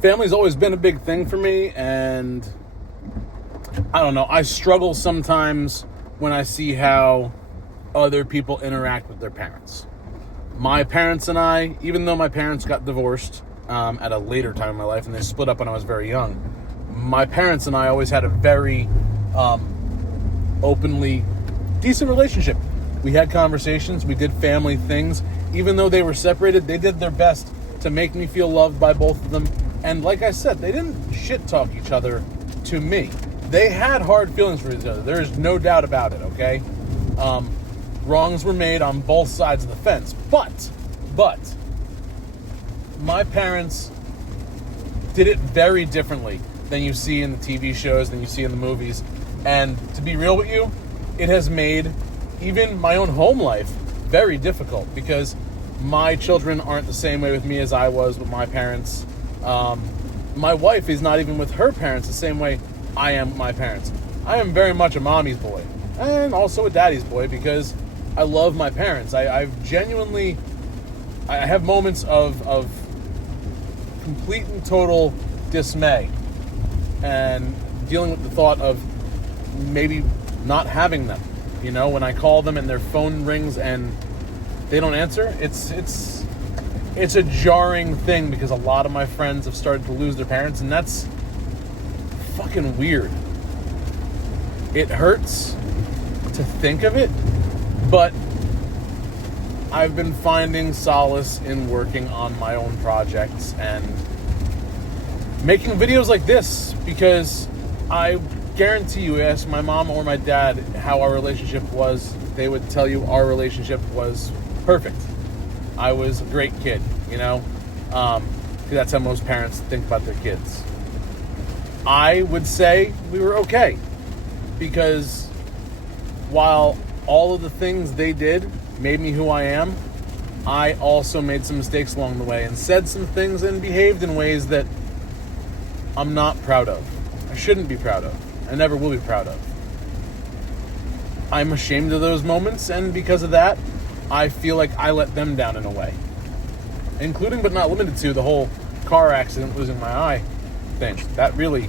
Family's always been a big thing for me, and I don't know, I struggle sometimes when I see how other people interact with their parents. My parents and I, even though my parents got divorced at a later time in my life, and they split up when I was very young, my parents and I always had a very openly decent relationship. We had conversations, we did family things. Even though they were separated, they did their best to make me feel loved by both of them. And like I said, they didn't shit talk each other to me. They had hard feelings for each other. There is no doubt about it, okay? Wrongs were made on both sides of the fence. But, my parents did it very differently than you see in the TV shows, than you see in the movies. And to be real with you, it has made even my own home life very difficult, because my children aren't the same way with me as I was with my parents. My wife is not even with her parents the same way I am with my parents. I am very much a mommy's boy, and also a daddy's boy, because I love my parents. I have moments of complete and total dismay, and dealing with the thought of maybe not having them. You know, when I call them and their phone rings and they don't answer, it's a jarring thing, because a lot of my friends have started to lose their parents, and that's fucking weird. It hurts to think of it, but I've been finding solace in working on my own projects and making videos like this, because I guarantee you, ask my mom or my dad how our relationship was, they would tell you our relationship was perfect. I was a great kid, you know? Because that's how most parents think about their kids. I would say we were okay, because while all of the things they did made me who I am, I also made some mistakes along the way and said some things and behaved in ways that I'm not proud of. I shouldn't be proud of. I never will be proud of. I'm ashamed of those moments, and because of that, I feel like I let them down in a way. Including, but not limited to, the whole car accident, losing my eye thing. That really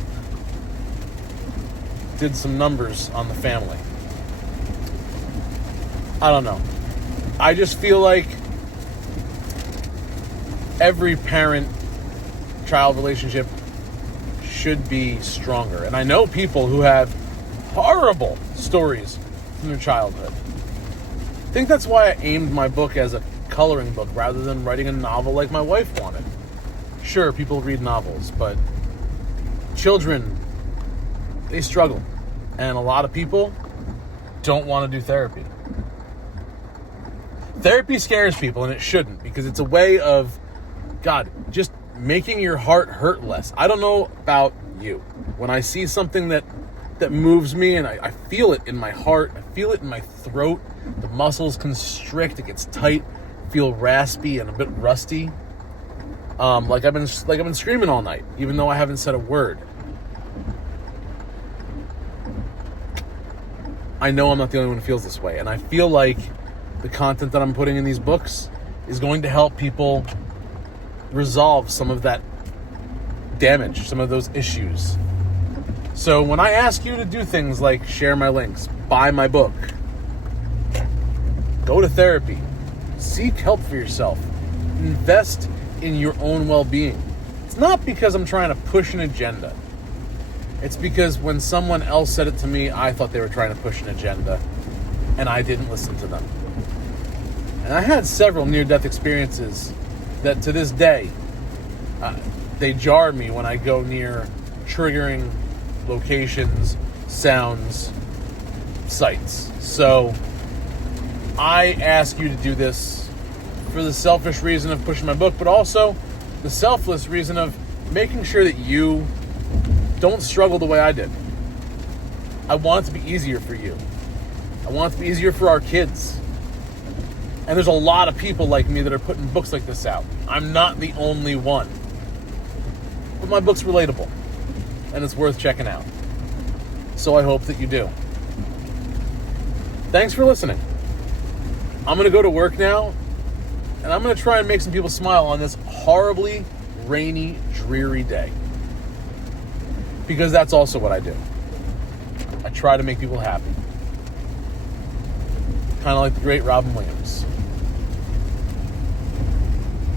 did some numbers on the family. I don't know. I just feel like every parent-child relationship should be stronger. And I know people who have horrible stories from their childhood. I think that's why I aimed my book as a coloring book rather than writing a novel like my wife wanted. Sure, people read novels, but children, they struggle. And a lot of people don't want to do therapy. Therapy scares people, and it shouldn't, because it's a way of, God, just making your heart hurt less. I don't know about you. When I see something that moves me, and I feel it in my heart, I feel it in my throat, the muscles constrict, it gets tight, feel raspy and a bit rusty. Like I've been screaming all night, even though I haven't said a word. I know I'm not the only one who feels this way, and I feel like the content that I'm putting in these books is going to help people resolve some of that damage, some of those issues. So when I ask you to do things like share my links, buy my book, go to therapy, seek help for yourself, invest in your own well-being, it's not because I'm trying to push an agenda. It's because when someone else said it to me, I thought they were trying to push an agenda, and I didn't listen to them. And I had several near-death experiences that to this day, they jar me when I go near triggering locations, sounds, sights. So I ask you to do this for the selfish reason of pushing my book, but also the selfless reason of making sure that you don't struggle the way I did. I want it to be easier for you. I want it to be easier for our kids. And there's a lot of people like me that are putting books like this out. I'm not the only one. But my book's relatable, and it's worth checking out. So I hope that you do. Thanks for listening. I'm going to go to work now, and I'm going to try and make some people smile on this horribly rainy, dreary day. Because that's also what I do. I try to make people happy. Kind of like the great Robin Williams.